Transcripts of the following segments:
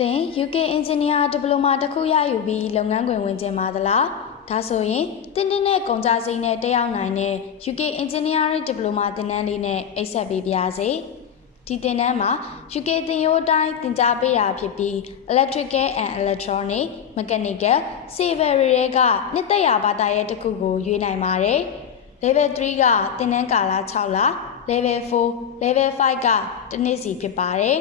သင် UK Engineer Diploma တစ်ခုရယူပြီးလုပ်ငန်းခွင်ဝင်ကျင်ပါသလားဒါဆိုရင်တင်းတင်းနဲ့ကုန်ကြစိမ့်နဲ့တက်ရောက်နိုင်တဲ့ UK Engineering Diploma သင်တန်းလေးနဲ့အိတ်ဆက်ပေးပါရစေဒီသင်တန်းမှာ UK သင်ရိုးအတိုင်းသင်ကြားပေးတာဖြစ်ပြီး Electrical and Electronic Mechanical Civil တွေကနှစ်သက်ရာဘာသာရပ်တစ်ခုကိုရွေးနိုင်ပါတယ် Level 3ကသင်တန်းကာလ6လ Level 4 Level 5ကတစ်နှစ်စီဖြစ်ပါတယ်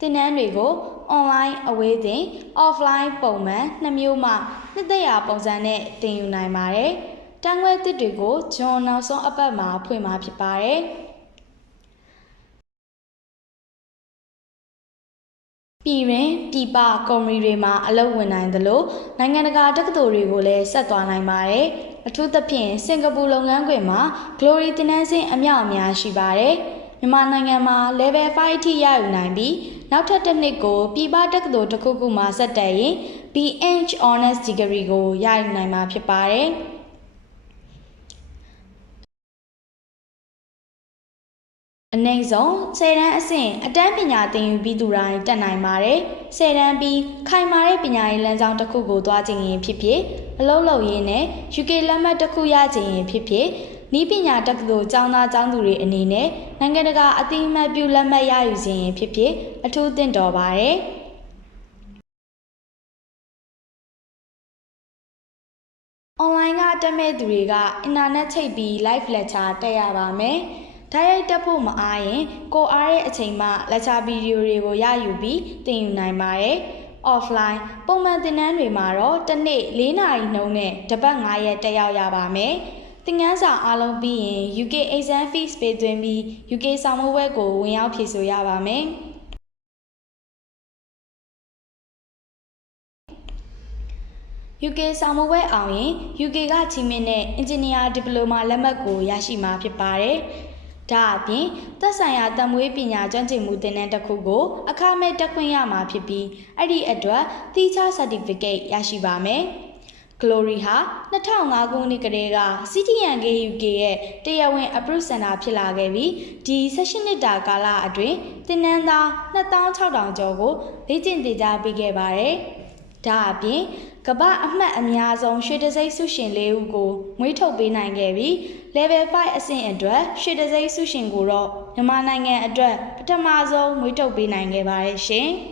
သင်တန်းတွေကို online အဝေးသင် offline ပုံမှန်2မျိုးမှနှစ်သက်ရာပုံစံနဲ့သင်ယူနိုင်ပါတယ်။တန်းခွဲသစ်တွေကိုဇွန်နောက်ဆုံးအပတ်မှာဖွင့်မှာဖြစ်ပါတယ်။ပြည်တွင်ပြည်ပကုမ္ပဏီတွေမှာအလုပ်ဝင်နိုင်သလိုနိုင်ငံတကာတက္ကသိုလ်တွေကိုလည်းဆက်သွားနိုင်ပါတယ်။အထူးသဖြင့်စင်ကာပူလုပ်ငန်းခွင်မှာ Glory သင်တန်းဆင့်အမြောက်အများရှိပါတယ်။မြန်မာနိုင်ငံမှာ Level 5အထိရယူနိုင်ပြီးနောက်ထပ်တစ်နှစ်ကိုပြည်ပတက္ကသိုလ်တစ်ခုခုမှဆက်တက်ရင် BEng Honors Degree ကိုရယူနိုင်မှာဖြစ်ပါတယ်။အနည်းဆုံး10တန်းအဆင့်အတန်းပညာသင်ယူပြီးသူတိုင်းတက်နိုင်ပါတယ်။10တန်းပြီးခိုင်မာတဲ့ပညာရေးလမ်းကြောင်းတစ်ခုကိုသွားခြင်းရင်ဖြစ်ဖြစ်အလုပ်လုပ်ရင်းနဲ့ UK လက်မှတ်တစ်ခုရခြင်းရင်ဖြစ်ဖြစ်ဤပညာတက္ကသိုလ်ကျောင်းသားကျောင်းသူတွေအနေနဲ့နိုင်ငံတကာအသိအမှတ်ပြုလက်မှတ်ရယူခြင်းရင်ဖြစ်ဖြစ်အထူးသင့်တော်ပါတယ်။ online ကတက်မဲ့သူတွေကအင်တာနက်ချိတ်ပြီး live lecture တက်ရပါမယ်။တိုက်ရိုက်တက်ဖို့မအားရင်ကိုအားတဲ့အချိန်မှ lecture video တွေကိုရယူပြီးသင်ယူနိုင်ပါတယ်။ offline ပုံမှန်သင်တန်းတွေမှာတော့တစ်နေ့4နာရီနှုန်းနဲ့တစ်ပတ်9ရက်တက်ရောက်ရပါမယ်။သင်ခန်းစာအားလုံးပြီးရင် UK exam fees ပေးသွင်းပြီး UK ဆောင်မွေးပွဲကိုဝင်ရောက်ဖြေဆိုရပါမယ်။ UK ဆောင်မွေးပွဲအောင်ရင် UK ကချီးမြှင့်တဲ့ Engineer Diploma လက်မှတ်ကိုရရှိမှာဖြစ်ပါတယ်။ဒါအပြင်သက်ဆိုင်ရာတံမွေးပညာကျွမ်းကျင်မှုသင်တန်းတစ်ခုကိုအခမဲ့တက်ခွင့်ရမှာဖြစ်ပြီးအဲ့ဒီအတွက်သီးခြား certificate ရရှိပါမယ်။ Glory ဟာ2005ခုနှစ်ကတည်းက CTNK UK ရဲ့တရားဝင် approve center ဖြစ်လာခဲ့ပြီးဒီ16နှစ်တာကာလအတွင်းသင်တန်းသား26,000ကျော်ကိုလေ့ကျင့်သင်ကြားပေးခဲ့ပါတယ်။ဒါအပြင်ကမ္ဘာအမှတ်အများဆုံးရွှေတံဆိပ်ဆုရှင်၄ဦးကိုမွေးထုတ်ပေးနိုင်ခဲ့ပြီး Level 5အဆင့်အတွက်ရွှေတံဆိပ်ဆုရှင်ကိုတော့မြန်မာနိုင်ငံအတွက်ပထမဆုံးမွေးထုတ်ပေးနိုင်ခဲ့ပါတယ်ရှင်။